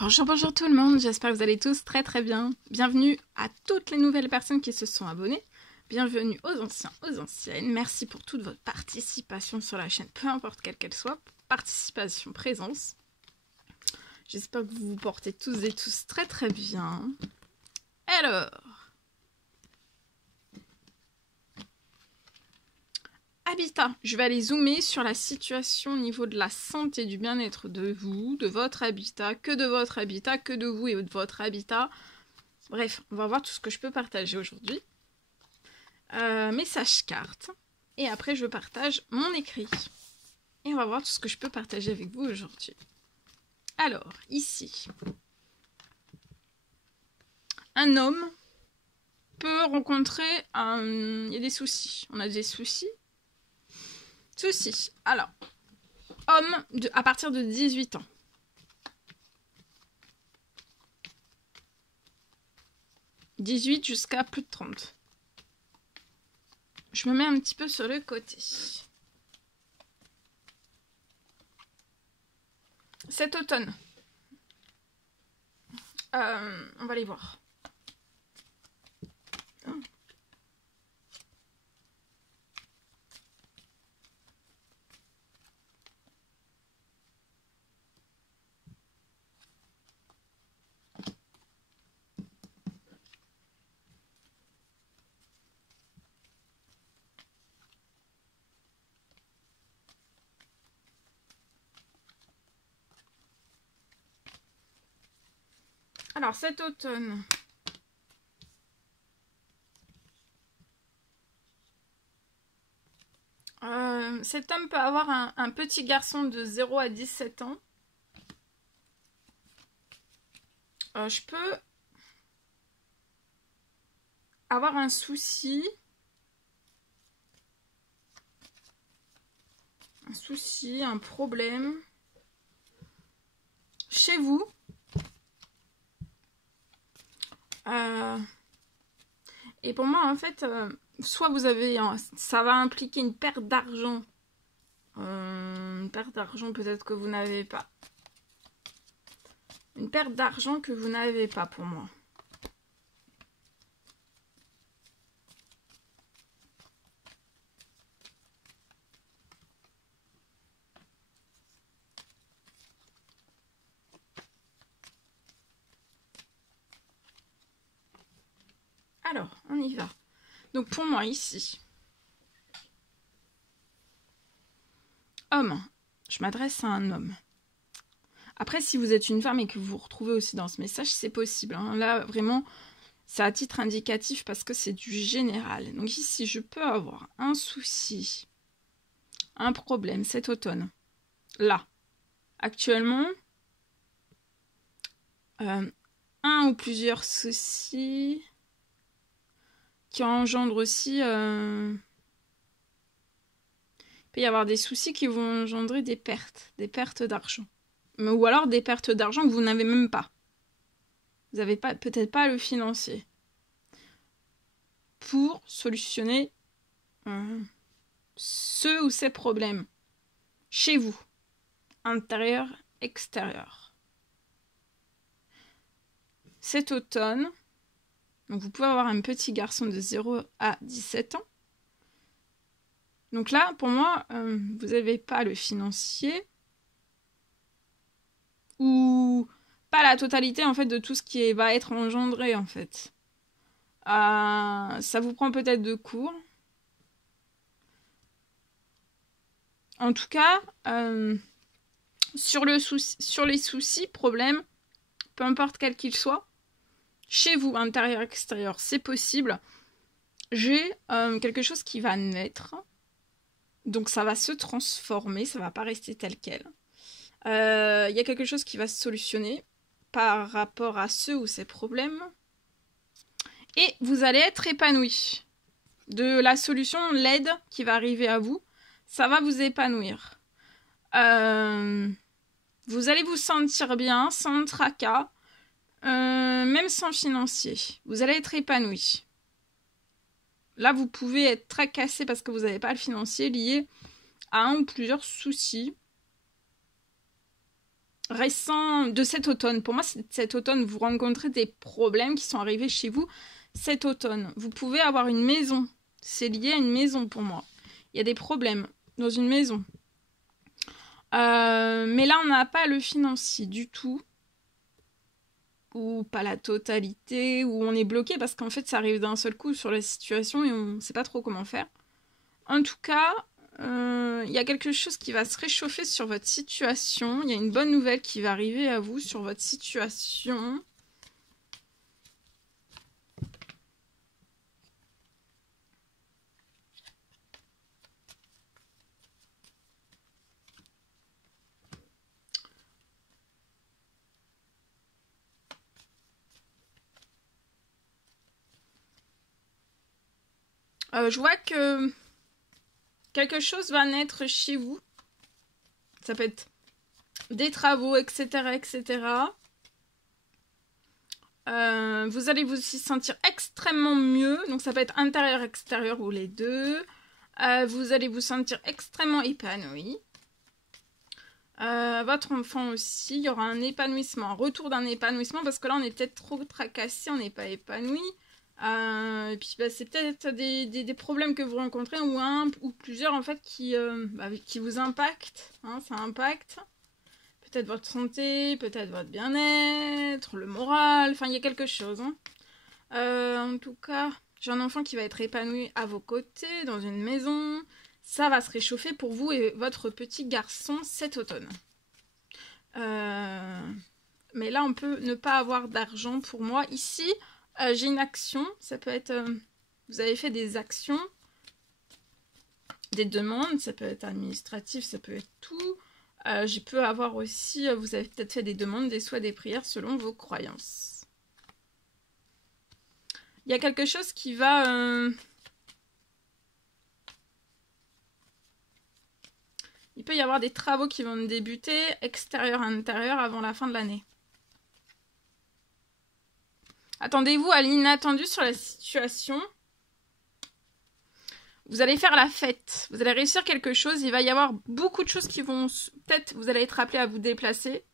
Bonjour, bonjour tout le monde, j'espère que vous allez tous très très bien. Bienvenue à toutes les nouvelles personnes qui se sont abonnées. Bienvenue aux anciens, aux anciennes. Merci pour toute votre participation sur la chaîne, peu importe quelle qu'elle soit. Participation, présence. J'espère que vous vous portez tous et tous très très bien. Alors, habitat, je vais aller zoomer sur la situation au niveau de la santé, du bien-être de vous, de votre habitat, que de votre habitat, que de vous et de votre habitat. Bref, on va voir tout ce que je peux partager aujourd'hui. Message carte. Et après, je partage mon écrit. Et on va voir tout ce que je peux partager avec vous aujourd'hui. Alors, ici, un homme peut rencontrer il y a des soucis. On a des soucis. Soucis. Alors, homme à partir de 18 ans. « 18 jusqu'à plus de 30. Je me mets un petit peu sur le côté. Cet automne, on va les voir. Alors, cet automne, cet homme peut avoir un petit garçon de 0 à 17 ans. Je peux avoir un souci. Un problème chez vous. Et pour moi, en fait, soit vous avez... ça va impliquer une perte d'argent. Une perte d'argent peut-être que vous n'avez pas. Une perte d'argent que vous n'avez pas pour moi. Alors, on y va. Donc pour moi ici, homme, je m'adresse à un homme. Après, si vous êtes une femme et que vous vous retrouvez aussi dans ce message, c'est possible. Hein. Là, vraiment, c'est à titre indicatif parce que c'est du général. Donc ici, je peux avoir un souci, un problème cet automne. Là, actuellement, un ou plusieurs soucis qui engendrent aussi... il peut y avoir des soucis qui vont engendrer des pertes d'argent. Ou alors des pertes d'argent que vous n'avez même pas. Vous n'avez peut-être pas le financier. Pour solutionner ce ou ces problèmes. Chez vous. Intérieur, extérieur. Cet automne, donc vous pouvez avoir un petit garçon de 0 à 17 ans. Donc là, pour moi, vous n'avez pas le financier ou pas la totalité en fait de tout ce qui va être engendré en fait. Ça vous prend peut-être de court. En tout cas, sur les soucis, problèmes, peu importe quel qu'il soit, chez vous, intérieur, extérieur, c'est possible. J'ai quelque chose qui va naître. Donc ça va se transformer, ça va pas rester tel quel. Il y a quelque chose qui va se solutionner par rapport à ce ou ces problèmes. Et vous allez être épanoui. De la solution, l'aide qui va arriver à vous, ça va vous épanouir. Vous allez vous sentir bien, sans tracas, même sans financier. Vous allez être épanoui. Là, vous pouvez être tracassé parce que vous n'avez pas le financier lié à un ou plusieurs soucis. récent de cet automne. Pour moi, cet automne, vous rencontrez des problèmes qui sont arrivés chez vous cet automne. Vous pouvez avoir une maison. C'est lié à une maison pour moi. Il y a des problèmes dans une maison. Mais là, on n'a pas le financier du tout. Ou pas la totalité, ou on est bloqué parce qu'en fait, ça arrive d'un seul coup sur la situation et on ne sait pas trop comment faire. En tout cas, il y a quelque chose qui va se réchauffer sur votre situation. Il y a une bonne nouvelle qui va arriver à vous sur votre situation. Je vois que quelque chose va naître chez vous. Ça peut être des travaux, etc., etc. Vous allez vous y sentir extrêmement mieux. Donc ça peut être intérieur, extérieur ou les deux. Vous allez vous sentir extrêmement épanoui. Votre enfant aussi, il y aura un épanouissement, un retour d'un épanouissement, parce que là on est peut-être trop tracassé, on n'est pas épanoui. Et puis bah, c'est peut-être des problèmes que vous rencontrez, ou un ou plusieurs en fait qui vous impactent. Hein, ça impacte peut-être votre santé, peut-être votre bien-être, le moral, enfin il y a quelque chose. Hein. En tout cas, j'ai un enfant qui va être épanoui à vos côtés, dans une maison. Ça va se réchauffer pour vous et votre petit garçon cet automne. Mais là, on peut ne pas avoir d'argent pour moi. Ici, j'ai une action. Ça peut être... vous avez fait des actions, des demandes. Ça peut être administratif, ça peut être tout. Je peux avoir aussi... vous avez peut-être fait des demandes, des souhaits, des prières selon vos croyances. Il y a quelque chose qui va... il peut y avoir des travaux qui vont débuter extérieur à intérieur avant la fin de l'année. Attendez-vous à l'inattendu sur la situation. Vous allez faire la fête. Vous allez réussir quelque chose. Il va y avoir beaucoup de choses qui vont... Peut-être vous allez être appelé à vous déplacer.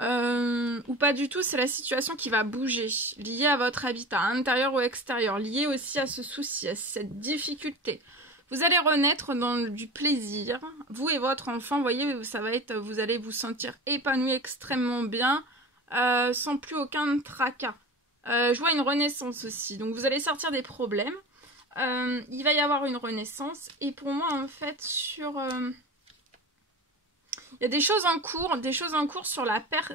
Ou pas du tout. C'est la situation qui va bouger. Liée à votre habitat, intérieur ou extérieur. Liée aussi à ce souci, à cette difficulté. Vous allez renaître dans du plaisir, vous et votre enfant, vous voyez, ça va être, vous allez vous sentir épanoui extrêmement bien, sans plus aucun tracas. Je vois une renaissance aussi, donc vous allez sortir des problèmes, il va y avoir une renaissance, et pour moi en fait, il y a des choses en cours sur la perte,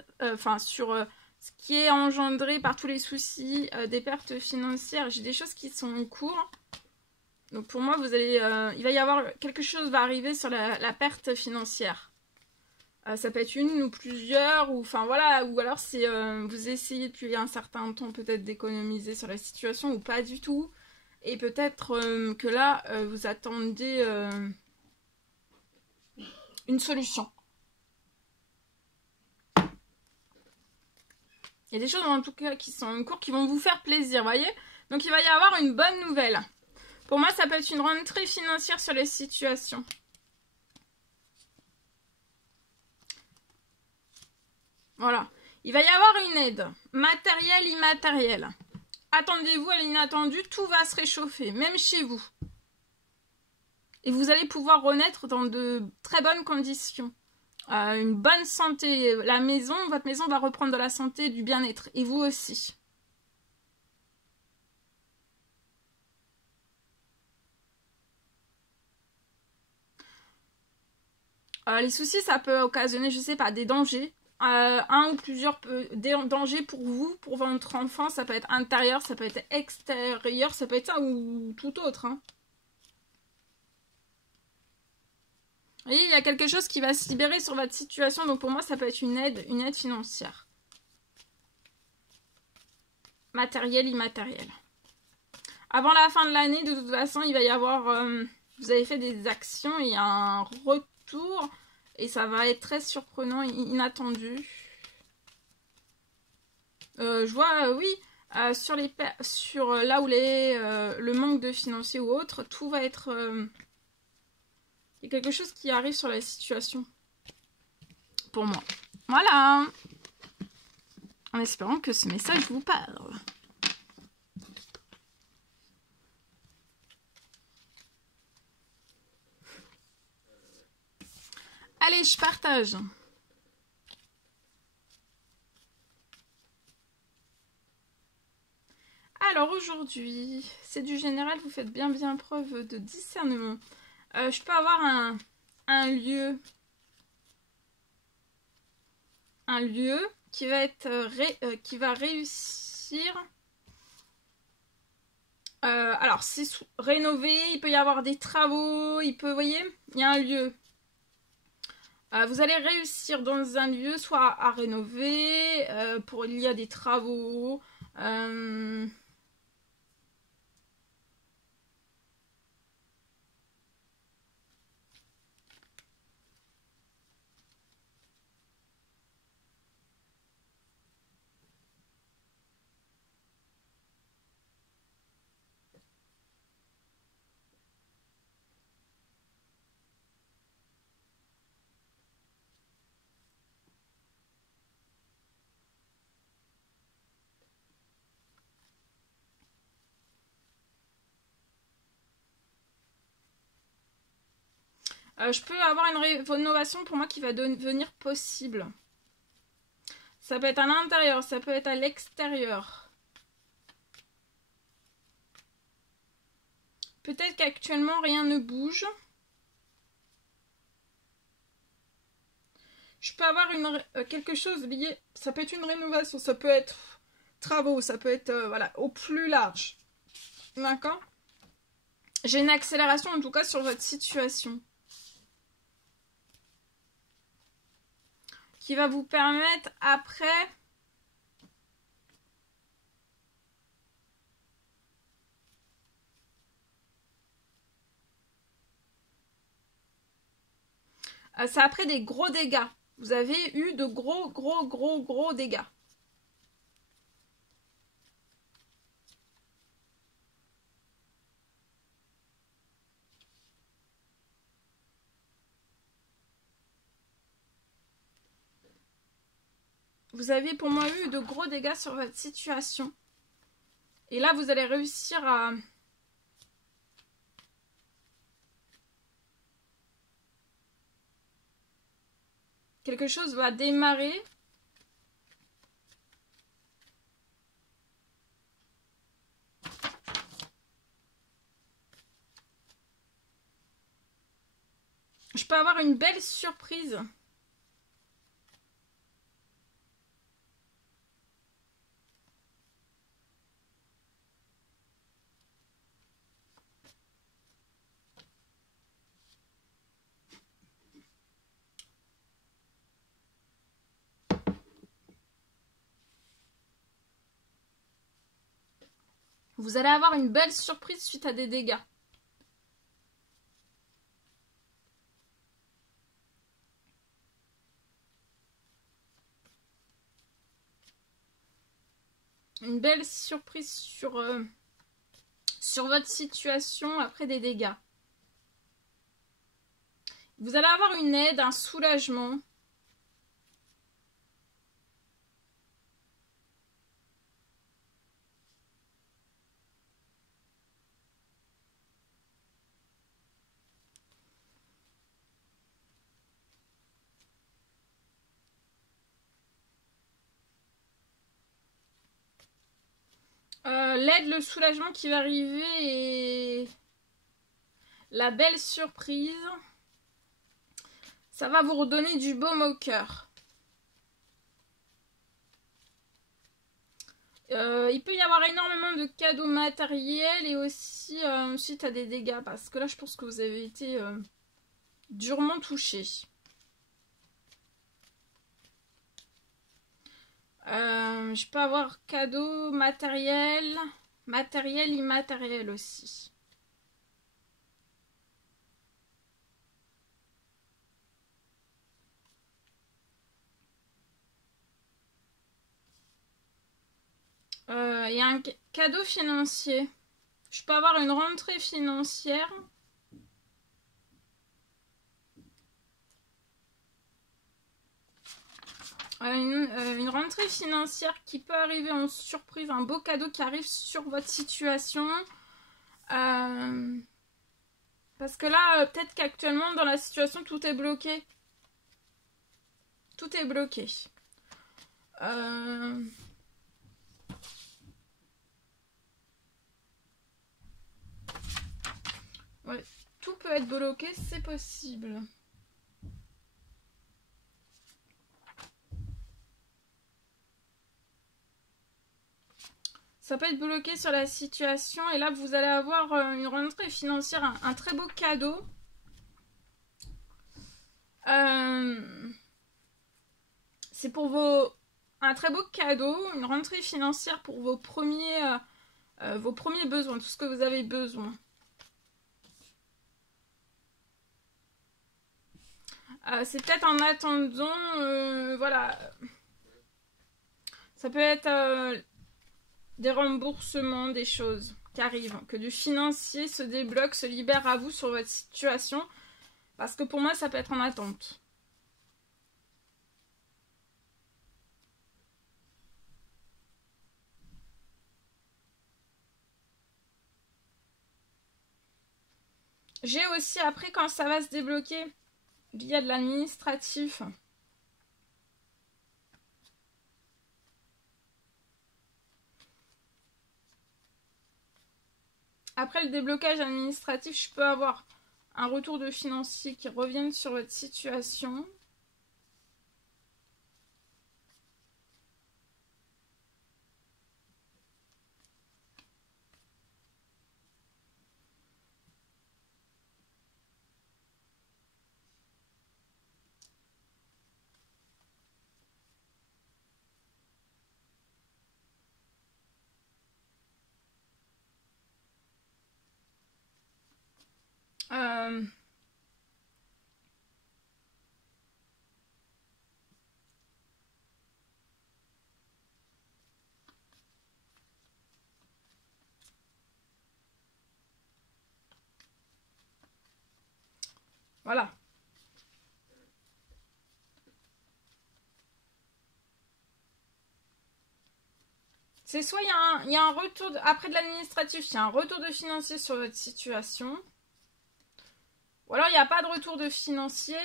sur ce qui est engendré par tous les soucis, des pertes financières, j'ai des choses qui sont en cours. Donc pour moi, vous allez, il va y avoir quelque chose va arriver sur la perte financière. Ça peut être une ou plusieurs, ou enfin voilà, ou alors c'est vous essayez depuis un certain temps peut-être d'économiser sur la situation ou pas du tout. Et peut-être que là, vous attendez une solution. Il y a des choses en tout cas qui sont en cours qui vont vous faire plaisir, voyez. Donc il va y avoir une bonne nouvelle. Pour moi, ça peut être une rentrée financière sur les situations. Voilà. Il va y avoir une aide, matérielle, immatérielle. Attendez-vous à l'inattendu, tout va se réchauffer, même chez vous. Et vous allez pouvoir renaître dans de très bonnes conditions. Une bonne santé. Votre maison va reprendre de la santé et du bien-être. Et vous aussi. Les soucis, ça peut occasionner, je sais pas, des dangers. Un ou plusieurs dangers pour vous, pour votre enfant. Ça peut être intérieur, ça peut être extérieur, ça peut être ça ou tout autre. Hein. Vous voyez, il y a quelque chose qui va se libérer sur votre situation. Donc pour moi, ça peut être une aide financière. Matériel, immatériel. Avant la fin de l'année, de toute façon, il va y avoir... vous avez fait des actions, il y a un retour... Et ça va être très surprenant, inattendu. Je vois, oui, sur là où le manque de financier ou autre, tout va être... il y a quelque chose qui arrive sur la situation. Pour moi. Voilà. En espérant que ce message vous parle. Allez, je partage. Alors aujourd'hui, c'est du général, vous faites bien preuve de discernement. Je peux avoir un lieu qui va être qui va réussir. Alors c'est rénové, il peut y avoir des travaux, vous voyez, il y a un lieu. Vous allez réussir dans un lieu, soit à rénover, il y a des travaux. Je peux avoir une rénovation pour moi qui va devenir possible. Ça peut être à l'intérieur, ça peut être à l'extérieur. Peut-être qu'actuellement rien ne bouge. Je peux avoir quelque chose lié, ça peut être une rénovation, ça peut être travaux, ça peut être voilà, au plus large. D'accord? J'ai une accélération en tout cas sur votre situation. Qui va vous permettre après c'est après des gros dégâts. Vous avez eu de gros dégâts. Vous avez pour moi eu de gros dégâts sur votre situation. Et là, vous allez réussir à... Quelque chose va démarrer. Je peux avoir une belle surprise. Vous allez avoir une belle surprise suite à des dégâts. Une belle surprise sur votre situation après des dégâts. Vous allez avoir une aide, un soulagement. L'aide, le soulagement qui va arriver et la belle surprise, ça va vous redonner du baume au cœur. Il peut y avoir énormément de cadeaux matériels et aussi suite à des dégâts, parce que là je pense que vous avez été durement touché. Je peux avoir cadeaux matériel, immatériel aussi. Il y a un cadeau financier. Je peux avoir une rentrée financière. Une rentrée financière qui peut arriver en surprise, un beau cadeau qui arrive sur votre situation. Parce que là, peut-être qu'actuellement, dans la situation, tout est bloqué. Tout est bloqué. Ouais, tout peut être bloqué, c'est possible. Ça peut être bloqué sur la situation et là vous allez avoir une rentrée financière, un très beau cadeau. C'est pour un très beau cadeau, une rentrée financière pour vos premiers besoins, tout ce que vous avez besoin. C'est peut-être en attendant, voilà. Ça peut être des remboursements, des choses qui arrivent, que du financier se débloque, se libère à vous sur votre situation, parce que pour moi ça peut être en attente. J'ai aussi après quand ça va se débloquer, il y a de l'administratif. Après le déblocage administratif, je peux avoir un retour de financier qui revienne sur votre situation. Voilà. C'est soit il y a un retour, après de l'administratif, il y a un retour de financier sur votre situation. Ou alors il n'y a pas de retour de financier,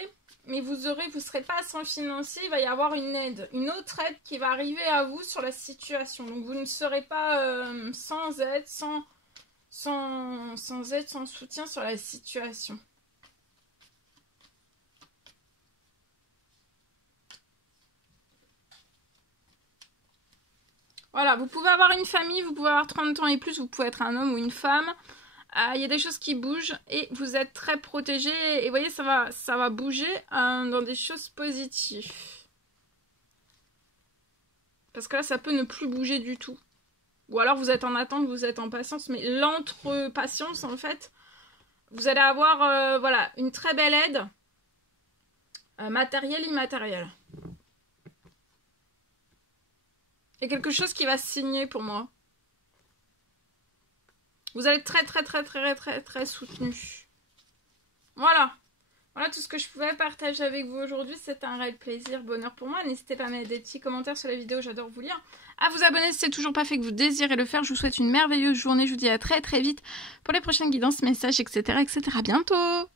mais vous serez pas sans financier, il va y avoir une aide, une autre aide qui va arriver à vous sur la situation. Donc vous ne serez pas sans aide, sans aide, sans soutien sur la situation. Voilà, vous pouvez avoir une famille, vous pouvez avoir 30 ans et plus, vous pouvez être un homme ou une femme. Il y a des choses qui bougent et vous êtes très protégé. Et vous voyez, ça va bouger dans des choses positives. Parce que là, ça peut ne plus bouger du tout. Ou alors vous êtes en attente, vous êtes en patience. Mais l'entre-patience, en fait, vous allez avoir voilà, une très belle aide. Matérielle, immatérielle. Et quelque chose qui va se signer pour moi. Vous allez être très soutenu. Voilà. Voilà tout ce que je pouvais partager avec vous aujourd'hui. C'était un réel plaisir, bonheur pour moi. N'hésitez pas à mettre des petits commentaires sur la vidéo, j'adore vous lire. À vous abonner si c'est toujours pas fait que vous désirez le faire. Je vous souhaite une merveilleuse journée. Je vous dis à très vite pour les prochaines guidances, messages, etc. À bientôt.